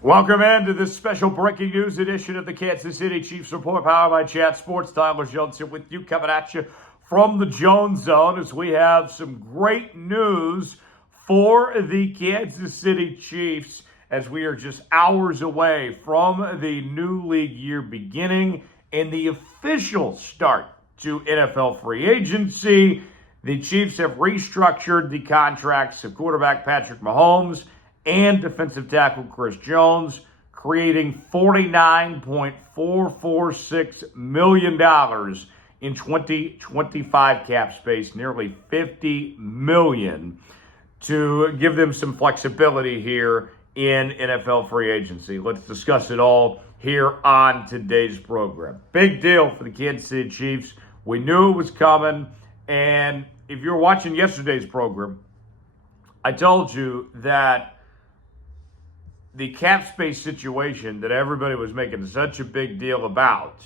Welcome into this special breaking news edition of the Kansas City Chiefs Report, powered by Chat Sports. Tyler Jones here with you, coming at you from the Jones Zone as we have some great news for the Kansas City Chiefs as we are just hours away from the new league year beginning and the official start to NFL free agency. The Chiefs have restructured the contracts of quarterback Patrick Mahomes and defensive tackle Chris Jones, creating $49.446 million in 2025 cap space, nearly $50 million, to give them some flexibility here in NFL free agency. Let's discuss it all here on today's program. Big deal for the Kansas City Chiefs. We knew it was coming, and if you're watching yesterday's program, I told you that the cap space situation that everybody was making such a big deal about,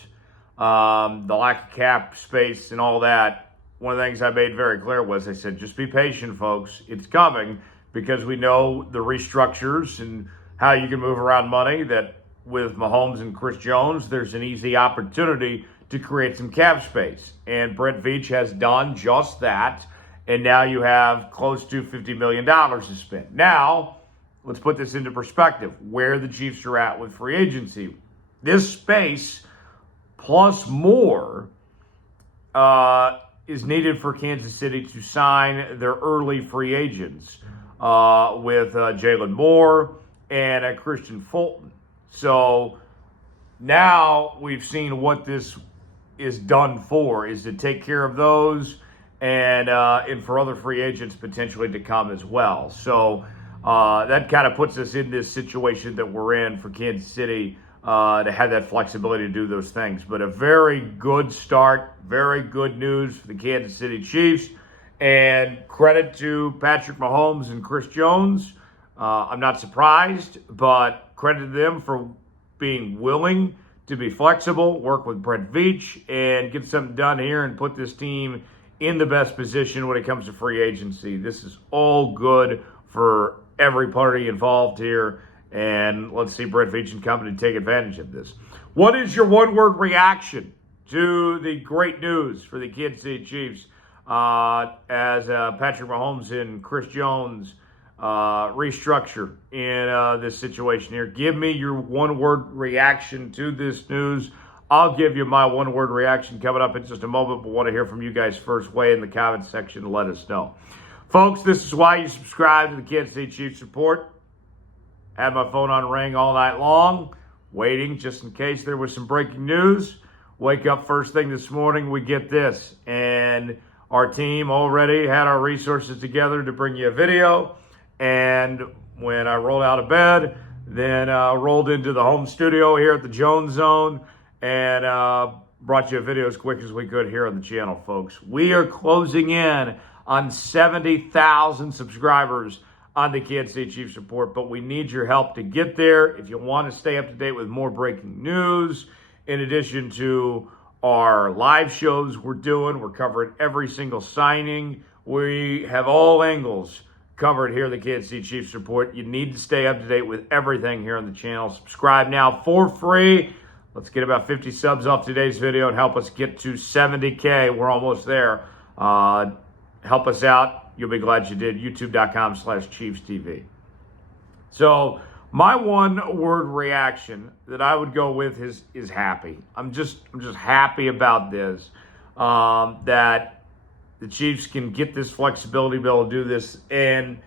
the lack of cap space and all that, one of the things I made very clear was I said, just be patient, folks. It's coming because we know the restructures and how you can move around money, that with Mahomes and Chris Jones, there's an easy opportunity to create some cap space. And Brett Veach has done just that. And now you have close to $50 million to spend. Now, let's put this into perspective, where the Chiefs are at with free agency. This space plus more is needed for Kansas City to sign their early free agents with Jaylon Moore and Kristian Fulton. So now we've seen what this is done for, is to take care of those and for other free agents potentially to come as well. So that kind of puts us in this situation that we're in for Kansas City to have that flexibility to do those things. But a very good start, very good news for the Kansas City Chiefs. And credit to Patrick Mahomes and Chris Jones. I'm not surprised, but credit to them for being willing to be flexible, work with Brett Veach, and get something done here and put this team in the best position when it comes to free agency. This is all good for every party involved here, and let's see Brett Veach and company take advantage of this. What is your one-word reaction to the great news for the Kansas City Chiefs as Patrick Mahomes and Chris Jones restructure in this situation here? Give me your one-word reaction to this news. I'll give you my one-word reaction coming up in just a moment, but want to hear from you guys first. Way in the comment section to let us know. Folks, this is why you subscribe to the Kansas City Chiefs Report. Had my phone on ring all night long, waiting just in case there was some breaking news. Wake up first thing this morning, we get this. And our team already had our resources together to bring you a video. And when I rolled out of bed, then rolled into the home studio here at the Jones Zone and brought you a video as quick as we could here on the channel, folks. We are closing in on 70,000 subscribers on the Kansas City Chiefs Report, but we need your help to get there. If you want to stay up to date with more breaking news, in addition to our live shows we're covering every single signing. We have all angles covered here at the Kansas City Chiefs Report. You need to stay up to date with everything here on the channel. Subscribe now for free. Let's get about 50 subs off today's video and help us get to 70K. We're almost there. Help us out. You'll be glad you did. YouTube.com/ChiefsTV. So my one-word reaction that I would go with is happy. I'm just happy about this, that the Chiefs can get this flexibility to be able to do this. And,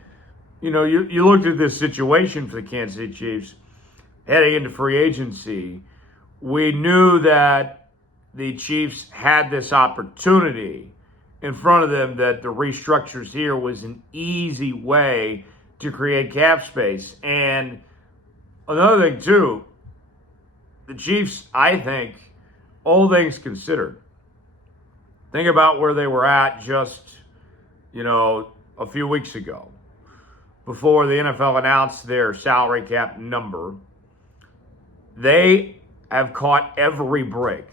you know, you looked at this situation for the Kansas City Chiefs heading into free agency. We knew that the Chiefs had this opportunity in front of them, that the restructures here was an easy way to create cap space. And another thing, too, the Chiefs, I think, all things considered, think about where they were at just, a few weeks ago, before the NFL announced their salary cap number. They have caught every break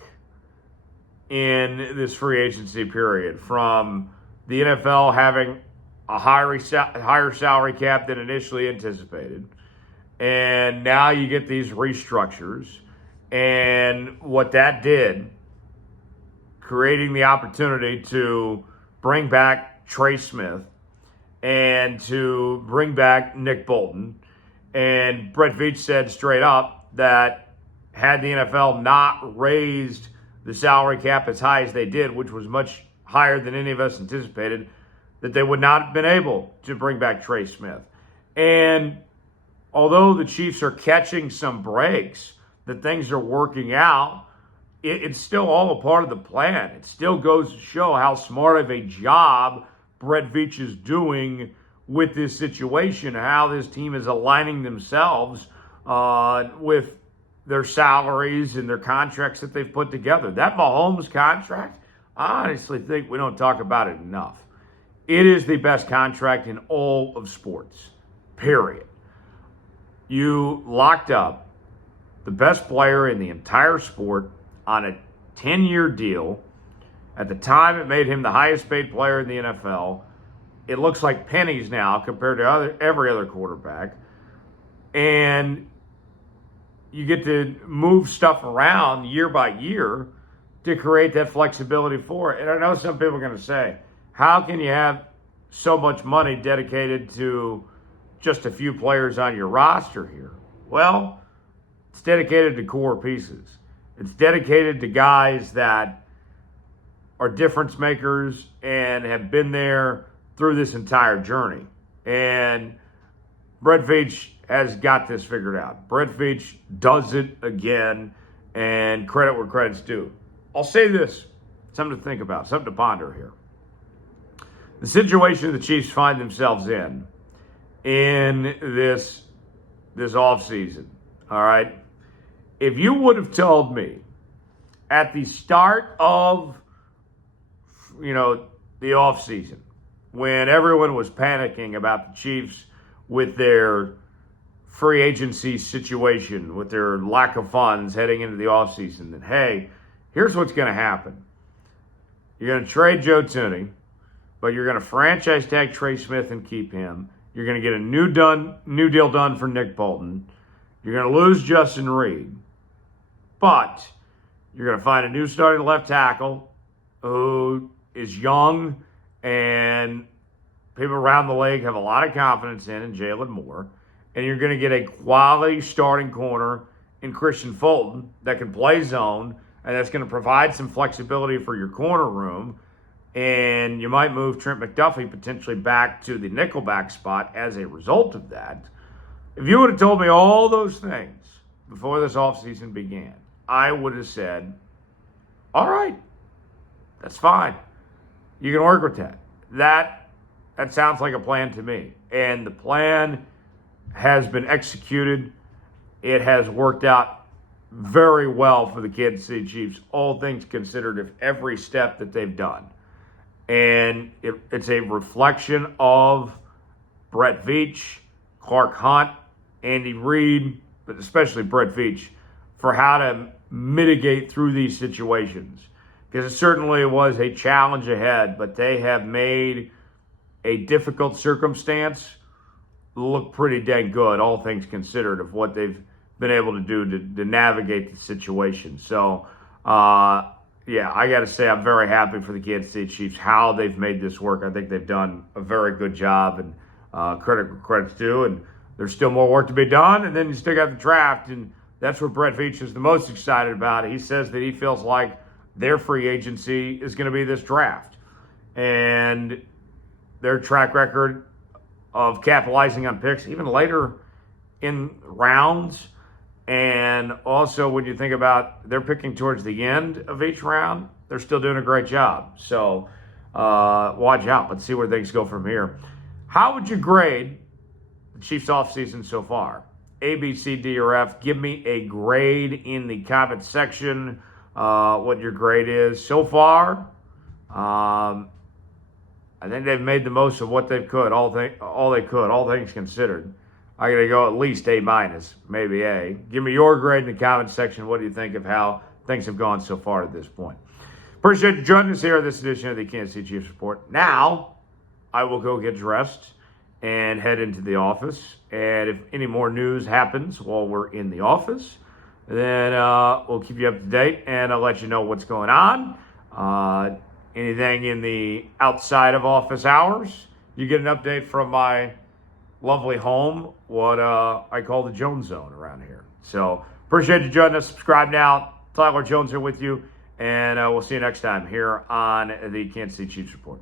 in this free agency period, from the NFL having a higher salary cap than initially anticipated, And now you get these restructures. And what that did, creating the opportunity to bring back Trey Smith and to bring back Nick Bolton. And Brett Veach said straight up that had the NFL not raised the salary cap as high as they did, which was much higher than any of us anticipated, that they would not have been able to bring back Trey Smith. And although the Chiefs are catching some breaks, that things are working out, it's still all a part of the plan. It still goes to show how smart of a job Brett Veach is doing with this situation, how this team is aligning themselves with their salaries and their contracts that they've put together. That Mahomes contract, I honestly think we don't talk about it enough. It is the best contract in all of sports, period. You locked up the best player in the entire sport on a 10-year deal. At the time, it made him the highest paid player in the NFL. It looks like pennies now compared to every other quarterback. And you get to move stuff around year by year to create that flexibility for it. And I know some people are going to say, how can you have so much money dedicated to just a few players on your roster here? Well, it's dedicated to core pieces. It's dedicated to guys that are difference makers and have been there through this entire journey. And Brett Veach has got this figured out. Brett Veach does it again, and credit where credit's due. I'll say this, something to think about, something to ponder here. The situation the Chiefs find themselves in this offseason, all right? If you would have told me at the start of, the offseason, when everyone was panicking about the Chiefs with their free agency situation, with their lack of funds heading into the offseason, that, hey, here's what's going to happen. You're going to trade Joe Tonyan, but you're going to franchise tag Trey Smith and keep him. You're going to get a new deal done for Nick Bolton. You're going to lose Justin Reed. But you're going to find a new starting left tackle who is young and people around the league have a lot of confidence in Jaylon Moore. And you're going to get a quality starting corner in Kristian Fulton that can play zone, and that's going to provide some flexibility for your corner room. And you might move Trent McDuffie potentially back to the nickelback spot as a result of that. If you would have told me all those things before this offseason began, I would have said, all right, that's fine. You can work with that. That sounds like a plan to me. And the plan has been executed. It has worked out very well for the Kansas City Chiefs, all things considered, of every step that they've done. And it's a reflection of Brett Veach, Clark Hunt, Andy Reid, but especially Brett Veach, for how to mitigate through these situations. Because it certainly was a challenge ahead, but they have made a difficult circumstance look pretty dang good, all things considered, of what they've been able to do to navigate the situation. So, I got to say I'm very happy for the Kansas City Chiefs, how they've made this work. I think they've done a very good job, and credit's due, and there's still more work to be done. And then you still got the draft, and that's what Brett Veach is the most excited about. He says that he feels like their free agency is going to be this draft. And their track record of capitalizing on picks, even later in rounds. And also when you think about they're picking towards the end of each round, they're still doing a great job. So watch out. Let's see where things go from here. How would you grade the Chiefs offseason so far? A, B, C, D, or F. Give me a grade in the comment section, what your grade is so far. I think they've made the most of what they could, all things considered. I got to go at least A minus, maybe A. Give me your grade in the comment section. What do you think of how things have gone so far at this point? Appreciate you joining us here on this edition of the Kansas City Chiefs Report. Now, I will go get dressed and head into the office. And if any more news happens while we're in the office, then we'll keep you up to date and I'll let you know what's going on. Anything in the outside of office hours, you get an update from my lovely home, what I call the Jones Zone around here. So appreciate you joining us. Subscribe now. Tyler Jones here with you, and we'll see you next time here on the Kansas City Chiefs Report.